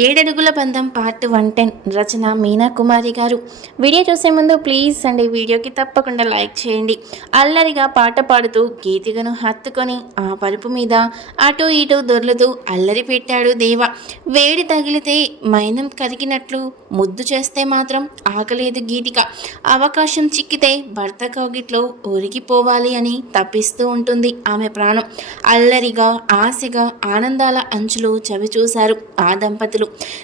ఏడడుగుల బంధం part one ten Rachana Meena Kumari గారు. Video చూసే ముందు ప్లీజ్ అండి వీడియోకి తప్పకుండా లైక్ చేయండి. అల్లరిగా పాట పాడుతూ గీతికను హత్తుకొని ఆ పరుపు మీద అటు ఇటు దొర్లుతూ అల్లరి పెట్టాడు దేవ. వేడి తగిలితే మైనం కరిగినట్లు ముద్దు చేస్తే మాత్రం ఆకలేదు గీతిక. అవకాశం చిక్కితే భర్త కౌగిట్లో ఊరికిపోవాలి అని తప్పిస్తూ ఉంటుంది ఆమె ప్రాణం. అల్లరిగా ఆశగా ఆనందాల అంచులు చవి చూశారు ఆ దంపతులు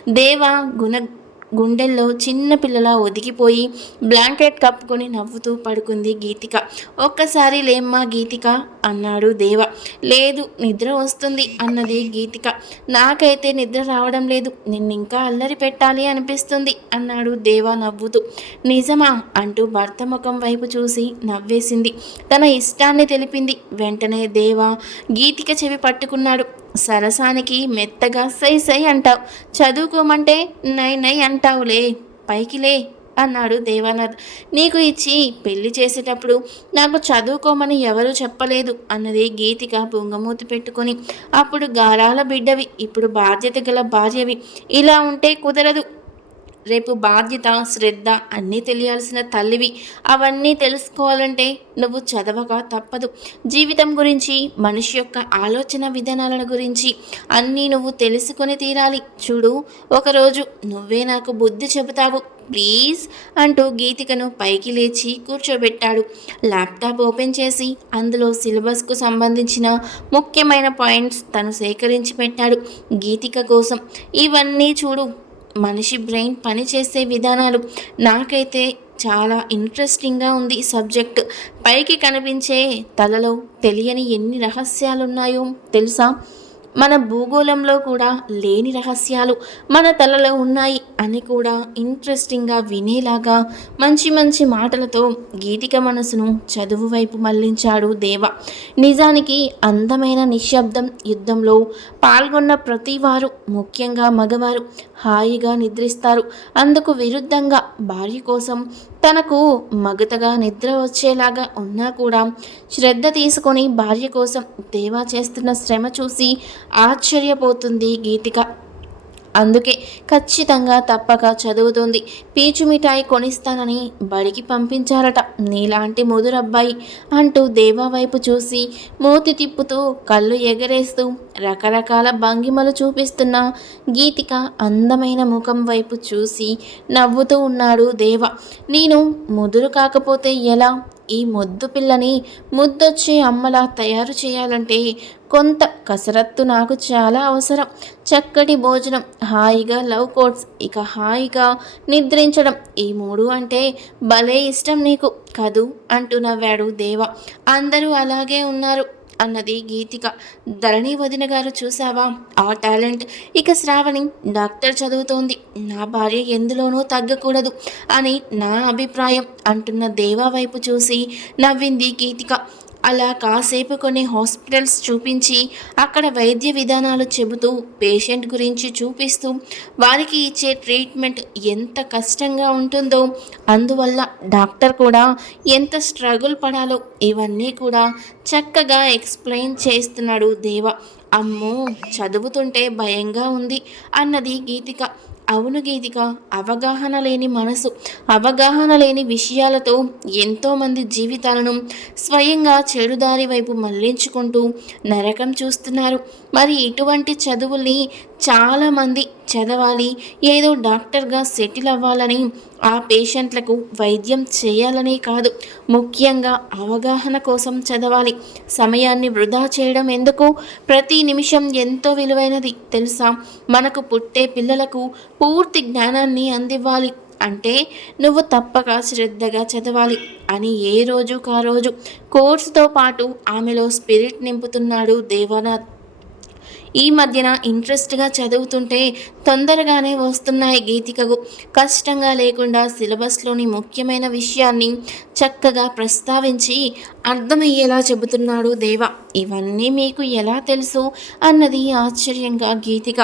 దేవ గుణ గుండెల్లో చిన్న పిల్లల ఒదిగిపోయి బ్లాంకెట్ కప్పుకొని నవ్వుతూ పడుకుంది గీతిక. ఒక్కసారి లేమ్మా గీతిక అన్నాడు దేవ. లేదు నిద్ర వస్తుంది అన్నది గీతిక. నాకైతే నిద్ర రావడం లేదు నిన్నింకా అల్లరి పెట్టాలి అనిపిస్తుంది అన్నాడు దేవ నవ్వుతూ. నిజమా అంటూ భర్త ముఖం వైపు చూసి నవ్వేసింది. తన ఇష్టాన్ని తెలిపింది. వెంటనే దేవ గీతిక చెవి పట్టుకున్నాడు. సరసానికి మెత్తగా సై సై అంటావు. చదువుకోమంటే నై నై అంటావులే. పైకిలే అన్నాడు దేవానాథ్ నీకు ఇచ్చి పెళ్ళి చేసేటప్పుడు నాకు చదువుకోమని ఎవరూ చెప్పలేదు అన్నది గీతిక బొంగమూతి పెట్టుకొని. అప్పుడు గారాల బిడ్డవి ఇప్పుడు బాధ్యత గల భార్యవి. ఇలా ఉంటే కుదరదు. రేపు బాధ్యత శ్రద్ధ అన్నీ తెలియాల్సిన తల్లివి. అవన్నీ తెలుసుకోవాలంటే నువ్వు చదవక తప్పదు. జీవితం గురించి మనిషి యొక్క ఆలోచన విధానాల గురించి అన్నీ నువ్వు తెలుసుకొని తీరాలి. చూడు ఒకరోజు నువ్వే నాకు బుద్ధి చెబుతావు. ప్లీజ్ అంటూ గీతికను పైకి లేచి కూర్చోబెట్టాడు. ల్యాప్టాప్ ఓపెన్ చేసి అందులో సిలబస్కు సంబంధించిన ముఖ్యమైన పాయింట్స్ తను సేకరించి పెట్టాడు. గీతిక కోసం ఇవన్నీ చూడు. మనిషి బ్రెయిన్ పనిచేసే విధానాలు. నాకైతే చాలా ఇంట్రెస్టింగ్గా ఉంది ఈ సబ్జెక్ట్. పైకి కనిపించే తలలో తెలియని ఎన్ని రహస్యాలున్నాయో తెలుసా? మన భూగోళంలో కూడా లేని రహస్యాలు మన తలలో ఉన్నాయి అని కూడా ఇంట్రెస్టింగ్గా వినేలాగా మంచి మంచి మాటలతో గీతిక మనసును చదువు వైపు మళ్ళించాడు దేవ. నిజానికి అందమైన నిశ్శబ్దం యుద్ధంలో పాల్గొన్న ప్రతివారు ముఖ్యంగా మగవారు హాయిగా నిద్రిస్తారు. అందుకు విరుద్ధంగా భార్య కోసం తనకు మగతగా నిద్ర వచ్చేలాగా ఉన్నా కూడా శ్రద్ధ తీసుకొని భార్య కోసం దేవా చేస్తున్న శ్రమ చూసి ఆశ్చర్యపోతుంది గీతిక. అందుకే ఖచ్చితంగా తప్పక చదువుతుంది. పీచు మిఠాయి కొనిస్తానని బడికి పంపించారట నీలాంటి ముదురబ్బాయి అంటూ దేవా వైపు చూసి మూతి తిప్పుతూ కళ్ళు ఎగరేస్తూ రకరకాల భంగిమలు చూపిస్తున్న గీతిక అందమైన ముఖం వైపు చూసి నవ్వుతూ ఉన్నాడు దేవ. నేను ముదురు కాకపోతే ఎలా? ఈ ముద్దు పిల్లని ముద్దొచ్చే అమ్మలా తయారు చేయాలంటే కొంత కసరత్తు నాకు చాలా అవసరం. చక్కటి భోజనం హాయిగా లవ్ కోట్స్ ఇక హాయిగా నిద్రించడం. ఈ మూడు అంటే భలే ఇష్టం నీకు. కదూ అంటూ నవ్వాడు దేవ. అందరూ అలాగే ఉన్నారు. అన్నది గీతిక. ధరణి వదిన గారు చూసావా ఆ టాలెంట్. ఇక శ్రావణి డాక్టర్ చదువుతోంది. నా భార్య ఎందులోనూ తగ్గకూడదు అని నా అభిప్రాయం అంటున్న దేవా వైపు చూసి నవ్వింది గీతిక. అలా కాసేపు కొన్ని హాస్పిటల్స్ చూపించి అక్కడ వైద్య విధానాలు చెబుతూ పేషెంట్ గురించి చూపిస్తూ వారికి ఇచ్చే ట్రీట్మెంట్ ఎంత కష్టంగా ఉంటుందో అందువల్ల డాక్టర్ కూడా ఎంత స్ట్రగుల్ పడాలో ఇవన్నీ కూడా చక్కగా ఎక్స్ప్లెయిన్ చేస్తున్నాడు దేవ. అమ్మో చదువుతుంటే భయంగా ఉంది అన్నది గీతిక అవును గీతిక అవగాహన లేని మనసు అవగాహన లేని విషయాలతో ఎంతోమంది జీవితాలను స్వయంగా చెడుదారి వైపు మళ్ళించుకుంటూ నరకం చూస్తున్నారు. మరి ఇటువంటి చదువుల్ని చాలామంది చదవాలి ఏదో డాక్టర్గా సెటిల్ అవ్వాలని ఆ పేషెంట్లకు వైద్యం చేయాలని కాదు ముఖ్యంగా అవగాహన కోసం చదవాలి. సమయాన్ని వృధా చేయడం ఎందుకు? ప్రతి నిమిషం ఎంతో విలువైనది తెలుసా? మనకు పుట్టే పిల్లలకు పూర్తి జ్ఞానాన్ని అందివ్వాలి. అంటే నువ్వు తప్పక శ్రద్ధగా చదవాలి. అని ఏ రోజు కా రోజు కోర్సుతో పాటు ఆమెలో స్పిరిట్ నింపుతున్నాడు దేవనాథ్. ఈ మధ్యన ఇంట్రెస్ట్గా చదువుతుంటే తొందరగానే వస్తున్నాయి గీతికకు. కష్టంగా లేకుండా సిలబస్లోని ముఖ్యమైన విషయాన్ని చక్కగా ప్రస్తావించి అర్థమయ్యేలా చెబుతున్నాడు దేవ. ఇవన్నీ మీకు ఎలా తెలుసు? అన్నది ఆశ్చర్యంగా గీతిక.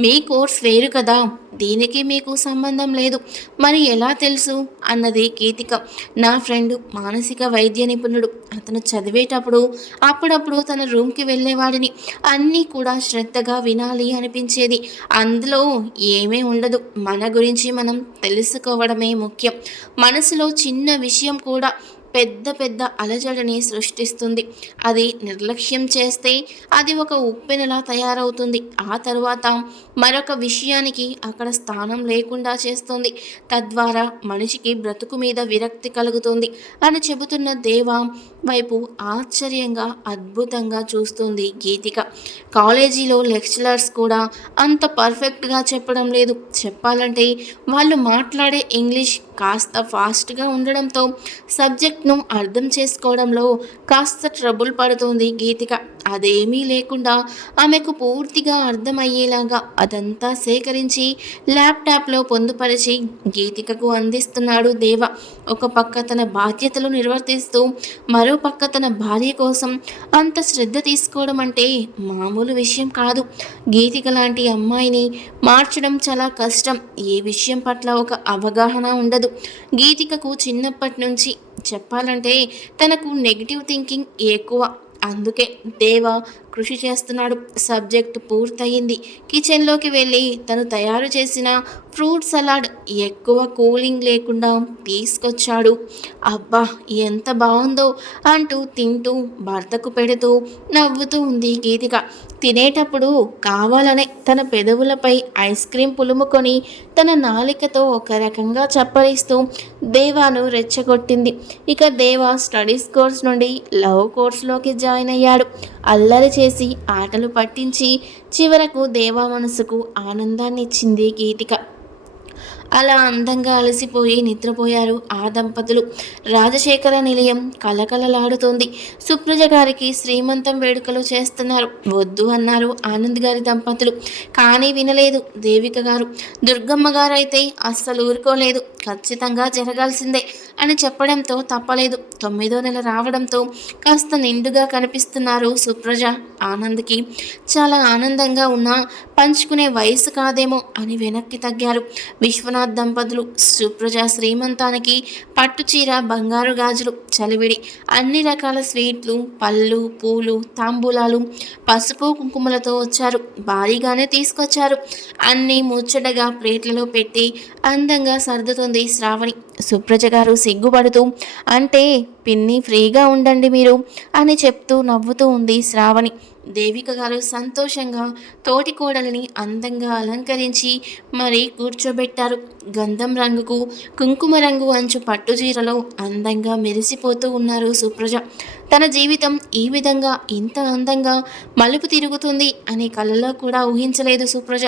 మీ కోర్స్ వేరు కదా? దీనికి మీకు సంబంధం లేదు. మరి ఎలా తెలుసు? అన్నది గీతిక. నా ఫ్రెండ్ మానసిక వైద్య నిపుణుడు. అతను చదివేటప్పుడు అప్పుడప్పుడు తన రూమ్కి వెళ్ళేవాడిని. అన్నీ కూడా శ్రద్ధగా వినాలి అనిపించేది. అందులో ఏమీ ఉండదు. మన గురించి మనం తెలుసుకోవడమే ముఖ్యం. మనసులో చిన్న విషయం కూడా. పెద్ద పెద్ద అలజడిని సృష్టిస్తుంది. అది నిర్లక్ష్యం చేస్తే అది ఒక ఉప్పెనలా తయారవుతుంది. ఆ తర్వాత మరొక విషయానికి అక్కడ స్థానం లేకుండా చేస్తుంది. తద్వారా మనిషికి బ్రతుకు మీద విరక్తి కలుగుతుంది అని చెబుతున్న దేవ వైపు ఆశ్చర్యంగా అద్భుతంగా చూస్తుంది గీతిక. కాలేజీలో లెక్చరర్స్ కూడా అంత పర్ఫెక్ట్గా చెప్పడం లేదు. చెప్పాలంటే వాళ్ళు మాట్లాడే ఇంగ్లీష్ కాస్త ఫాస్ట్గా ఉండడంతో సబ్జెక్ట్ను అర్థం చేసుకోవడంలో కాస్త ట్రబుల్ పడుతుంది గీతిక. అదేమీ లేకుండా ఆమెకు పూర్తిగా అర్థమయ్యేలాగా అదంతా సేకరించి ల్యాప్టాప్లో పొందుపరిచి గీతికకు అందిస్తున్నాడు దేవ. ఒక పక్క తన బాధ్యతలు నిర్వర్తిస్తూ మరో పక్క తన భార్య కోసం అంత శ్రద్ధ తీసుకోవడం అంటే మామూలు విషయం కాదు. గీతిక లాంటి అమ్మాయిని మార్చడం చాలా కష్టం. ఏ విషయం పట్ల ఒక అవగాహన ఉండదు. గీతికకు చిన్నప్పటి నుంచి చెప్పాలంటే తనకు నెగిటివ్ థింకింగ్ ఎక్కువ. అందుకే దేవ కృషి చేస్తున్నాడు. సబ్జెక్ట్ పూర్తయింది. కిచెన్లోకి వెళ్ళి తను తయారు చేసిన ఫ్రూట్ సలాడ్ ఎక్కువ కూలింగ్ లేకుండా తీసుకొచ్చాడు. అబ్బా ఎంత బాగుందో అంటూ తింటూ భర్తకు పెడుతూ నవ్వుతూ ఉంది గీతిక. తినేటప్పుడు కావాలనే తన పెదవులపై ఐస్ క్రీం పులుముకొని తన నాలికతో ఒక రకంగా చప్పరిస్తూ దేవాను రెచ్చగొట్టింది. ఇక దేవా స్టడీస్ కోర్స్ నుండి లవ్ కోర్స్లోకి జాయిన్ అయ్యాడు. అల్లరి చేసి ఆటలు పట్టించి చివరకు దేవా మనసుకు ఆనందాన్ని ఇచ్చింది గీతిక. అలా అందంగా అలసిపోయి నిద్రపోయారు ఆ దంపతులు. రాజశేఖర నిలయం కలకలలాడుతోంది సుప్రజ గారికి శ్రీమంతం వేడుకలు చేస్తున్నారు. వద్దు అన్నారు ఆనంద్ గారి దంపతులు. కానీ వినలేదు దేవిక గారు. దుర్గమ్మ గారు అయితే అస్సలు ఊరుకోలేదు. ఖచ్చితంగా జరగాల్సిందే అని చెప్పడంతో తప్పలేదు. తొమ్మిదో నెల రావడంతో కాస్త నిండుగా కనిపిస్తున్నారు సుప్రజ ఆనంద్కి. చాలా ఆనందంగా ఉన్నా పంచుకునే వయసు కాదేమో అని వెనక్కి తగ్గారు. విశ్వనాథ్ దంపతులు సుప్రజ శ్రీమంతానికి పట్టుచీర బంగారు గాజులు చలివిడి అన్ని రకాల స్వీట్లు పళ్ళు పూలు తాంబూలాలు పసుపు కుంకుమలతో వచ్చారు. భారీగానే తీసుకొచ్చారు. అన్నీ ముచ్చటగా ప్లేట్లలో పెట్టి అందంగా సర్దుతుంది శ్రావణి. సుప్రజ గారు సిగ్గుపడుతూ అంటే పిన్ని ఫ్రీగా ఉండండి మీరు అని చెప్తూ నవ్వుతూ ఉంది శ్రావణి. దేవిక గారు సంతోషంగా తోటి కోడలిని అందంగా అలంకరించి మరి కూర్చోబెట్టారు. గంధం రంగుకు కుంకుమ రంగు అంచు పట్టు చీరలో అందంగా మెరిసిపోతూ ఉన్నారు సుప్రజ. తన జీవితం ఈ విధంగా ఇంత అందంగా మలుపు తిరుగుతుంది అని కలలో కూడా ఊహించలేదు సుప్రజ.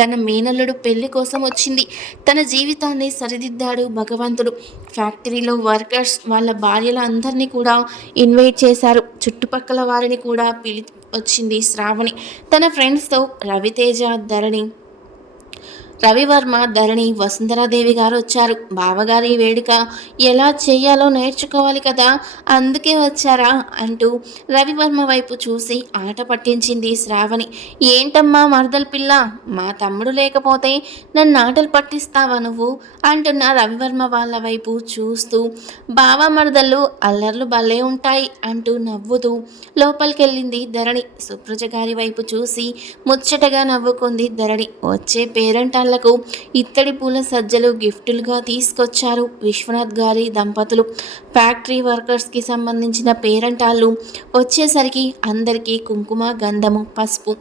తన మేనల్లుడు పెళ్ళి కోసం వచ్చింది. తన జీవితాన్ని సరిదిద్దాడు భగవంతుడు. ఫ్యాక్టరీలో వర్కర్స్ వాళ్ళ భార్యల అందరినీ కూడా ఇన్వైట్ చేశారు. చుట్టుపక్కల వారిని కూడా పిలి వచ్చింది శ్రావణి. తన ఫ్రెండ్స్తో రవితేజ ధరణి రవివర్మ ధరణి వసుంధరాదేవి గారు వచ్చారు. బావగారి వేడుక ఎలా చేయాలో నేర్చుకోవాలి కదా అందుకే వచ్చారా అంటూ రవివర్మ వైపు చూసి ఆట పట్టించింది శ్రావణి. ఏంటమ్మా మరదల పిల్ల మా తమ్ముడు లేకపోతే నన్ను ఆటలు పట్టిస్తావా నువ్వు? అంటున్న రవివర్మ వాళ్ళ వైపు చూస్తూ బావ మరదళ్ళు అల్లర్లు భలే ఉంటాయి అంటూ నవ్వుతూ లోపలికెళ్ళింది ధరణి. సుప్రజ గారి వైపు చూసి ముచ్చటగా నవ్వుకుంది ధరణి. వచ్చే పేరెంటాళ్ళకు ఇత్తడి పూల సజ్జలు గిఫ్టులుగా తీసుకొచ్చారు. విశ్వనాథ్ గారి దంపతులు ఫ్యాక్టరీ వర్కర్స్కి సంబంధించిన పేరెంటాళ్ళు వచ్చేసరికి అందరికీ కుంకుమ గంధము పసుపు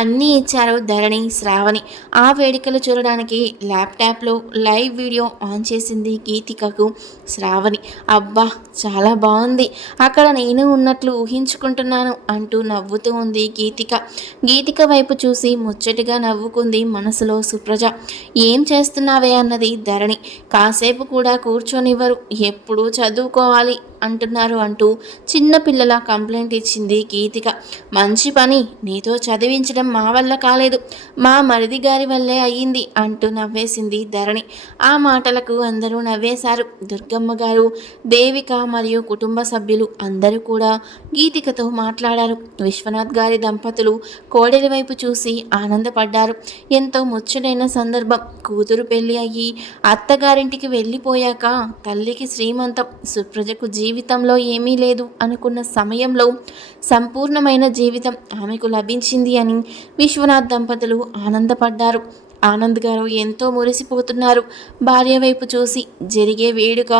అన్నీ ఇచ్చారు ధరణి శ్రావణి. ఆ వేడుకలు చూడడానికి ల్యాప్టాప్లో లైవ్ వీడియో ఆన్ చేసింది గీతికకు శ్రావణి. అబ్బా చాలా బాగుంది అక్కడ నేను ఉన్నట్లు ఊహించుకుంటున్నాను అంటూ నవ్వుతూ ఉంది గీతిక. గీతిక వైపు చూసి ముచ్చటగా నవ్వుకుంది మనసులో సుప్రజ. ఏం చేస్తున్నావే అన్నది ధరణి. కాసేపు కూడా కూర్చొనివ్వరు. ఎప్పుడూ చదువుకోవాలి. అంటున్నారు అంటూ చిన్నపిల్లల కంప్లైంట్ ఇచ్చింది గీతిక. మంచి పని నీతో చదివించడం మా వల్ల కాలేదు. మా మరిది గారి వల్లే అయ్యింది అంటూ నవ్వేసింది ధరణి. ఆ మాటలకు అందరూ నవ్వేశారు. దుర్గమ్మ గారు దేవిక మరియు కుటుంబ సభ్యులు అందరూ కూడా గీతికతో మాట్లాడారు. విశ్వనాథ్ గారి దంపతులు కోడలి వైపు చూసి ఆనందపడ్డారు. ఎంతో ముచ్చటైన సందర్భం. కూతురు పెళ్ళి అయ్యి అత్తగారింటికి వెళ్ళిపోయాక తల్లికి శ్రీమంతం. సుప్రజకు జీవితంలో ఏమీ లేదు అనుకున్న సమయంలో సంపూర్ణమైన జీవితం ఆమెకు లభించింది అని విశ్వనాథ్ దంపతులు ఆనందపడ్డారు. ఆనంద్ గారు ఎంతో మురిసిపోతున్నారు. భార్య వైపు చూసి జరిగే వేడుక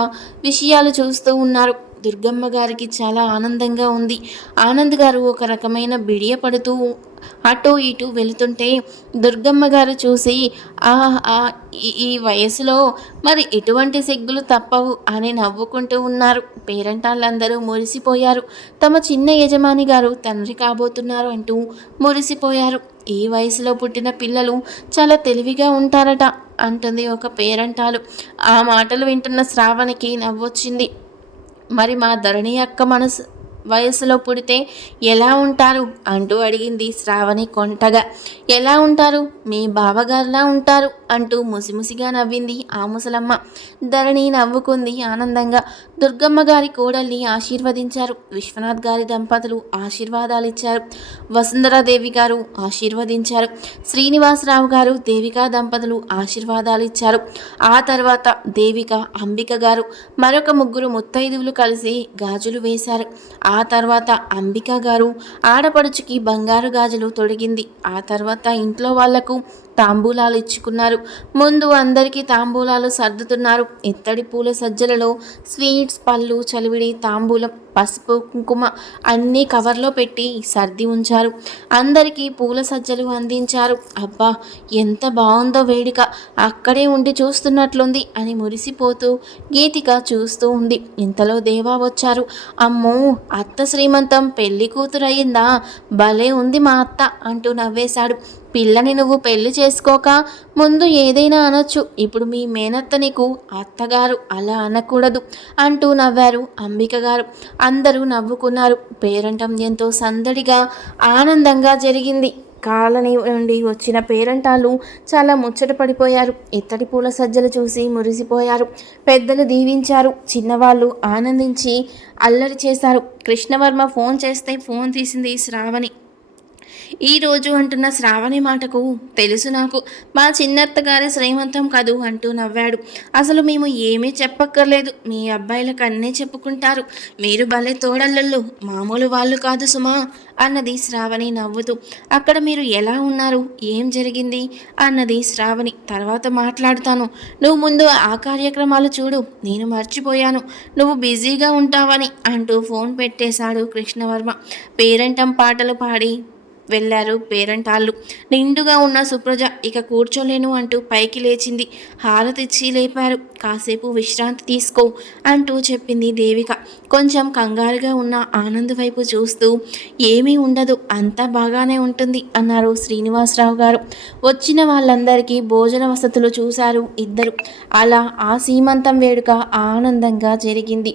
విషయాలు చూస్తూ ఉన్నారు. దుర్గమ్మ గారికి చాలా ఆనందంగా ఉంది. ఆనంద్ గారు ఒక రకమైన బిడియపడుతూ అటు ఇటు వెళుతుంటే దుర్గమ్మ గారు చూసి ఆ ఈ వయసులో మరి ఎటువంటి సిగ్గులు తప్పవు అని నవ్వుకుంటూ ఉన్నారు. పేరంటాళ్ళందరూ మురిసిపోయారు. తమ చిన్న యజమాని గారు తండ్రి కాబోతున్నారు అంటూ మురిసిపోయారు. ఈ వయసులో పుట్టిన పిల్లలు చాలా తెలివిగా ఉంటారట అంటుంది ఒక పేరంటాలు. ఆ మాటలు వింటున్న శ్రావణికి నవ్వొచ్చింది. మరి మా ధరణి అక్క మనసు వయసులో పుడితే ఎలా ఉంటారు అంటూ అడిగింది శ్రావణి కొంటగా. ఎలా ఉంటారు? మీ బావగారులా ఉంటారు అంటూ ముసిముసిగా నవ్వింది ఆ ముసలమ్మ. ధరణి నవ్వుకుంది ఆనందంగా. దుర్గమ్మ గారి కోడల్ని ఆశీర్వదించారు. విశ్వనాథ్ గారి దంపతులు ఆశీర్వాదాలు ఇచ్చారు వసుంధరాదేవి గారు ఆశీర్వదించారు. శ్రీనివాసరావు గారు దేవికా దంపతులు ఆశీర్వాదాలు ఇచ్చారు ఆ తర్వాత దేవిక అంబిక గారు మరొక ముగ్గురు ముత్తైదువులు కలిసి గాజులు వేశారు. ఆ ఆ తర్వాత అంబిక గారు ఆడపడుచుకి బంగారు గాజులు తొడిగింది. ఆ తర్వాత ఇంట్లో వాళ్ళకు తాంబూలాలు ఇచ్చుకున్నారు. ముందు అందరికీ తాంబూలాలు సర్దుతున్నారు. ఇత్తడి పూల సజ్జలలో స్వీట్స్ పళ్ళు చలివిడి తాంబూలం పసుపు కుంకుమ అన్నీ కవర్లో పెట్టి సర్ది ఉంచారు. అందరికీ పూల సజ్జలు అందించారు. అబ్బా ఎంత బాగుందో వేడిక. అక్కడే ఉండి చూస్తున్నట్లుంది అని మురిసిపోతూ గీతిక చూస్తూ ఉంది. ఇంతలో దేవా వచ్చారు. అమ్మో అత్త శ్రీమంతం పెళ్ళి కూతురయ్యిందా భలే ఉంది మా అత్త అంటూ నవ్వేశాడు. పిల్లని నువ్వు పెళ్ళి చేసుకోక ముందు ఏదైనా అనొచ్చు. ఇప్పుడు మీ మేనత్త నీకు అత్తగారు అలా అనకూడదు అంటూ నవ్వారు అంబిక గారు. అందరూ నవ్వుకున్నారు. పేరంటం ఎంతో సందడిగా ఆనందంగా జరిగింది. కాలనీ నుండి వచ్చిన పేరంటాలు చాలా ముచ్చట పడిపోయారు. ఇత్తడి పూల సజ్జలు చూసి మురిసిపోయారు. పెద్దలు దీవించారు. చిన్నవాళ్ళు ఆనందించి అల్లరి చేశారు. కృష్ణవర్మ ఫోన్ చేస్తే ఫోన్ తీసింది శ్రావణి. ఈరోజు అంటున్న శ్రావణి మాటకు తెలుసు నాకు. మా చిన్నత్త గారి శ్రీమంతం కదూ అంటూ నవ్వాడు. అసలు మేము ఏమీ చెప్పక్కర్లేదు. మీ అబ్బాయిలకు అన్నీ చెప్పుకుంటారు. మీరు భలే తోడళ్ళు మామూలు వాళ్ళు కాదు సుమా అన్నది శ్రావణి నవ్వుతూ. అక్కడ మీరు ఎలా ఉన్నారు? ఏం జరిగింది? అన్నది శ్రావణి. తర్వాత మాట్లాడుతాను. నువ్వు ముందు ఆ కార్యక్రమాలు చూడు. నేను మర్చిపోయాను. నువ్వు బిజీగా ఉంటావని అంటూ ఫోన్ పెట్టేశాడు కృష్ణవర్మ. పేరంటం పాటలు పాడి వెళ్ళారు పేరంటాళ్ళు. నిండుగా ఉన్న సుప్రజ ఇక కూర్చోలేను అంటూ పైకి లేచింది. హారతిచ్చి లేపారు. కాసేపు విశ్రాంతి తీసుకో అంటూ చెప్పింది దేవిక. కొంచెం కంగారుగా ఉన్న ఆనంద్ వైపు చూస్తూ ఏమీ ఉండదు అంతా బాగానే ఉంటుంది అన్నారు శ్రీనివాసరావు గారు. వచ్చిన వాళ్ళందరికీ భోజన వసతులు చూశారు ఇద్దరు. అలా ఆ సీమంతం వేడుక ఆనందంగా జరిగింది.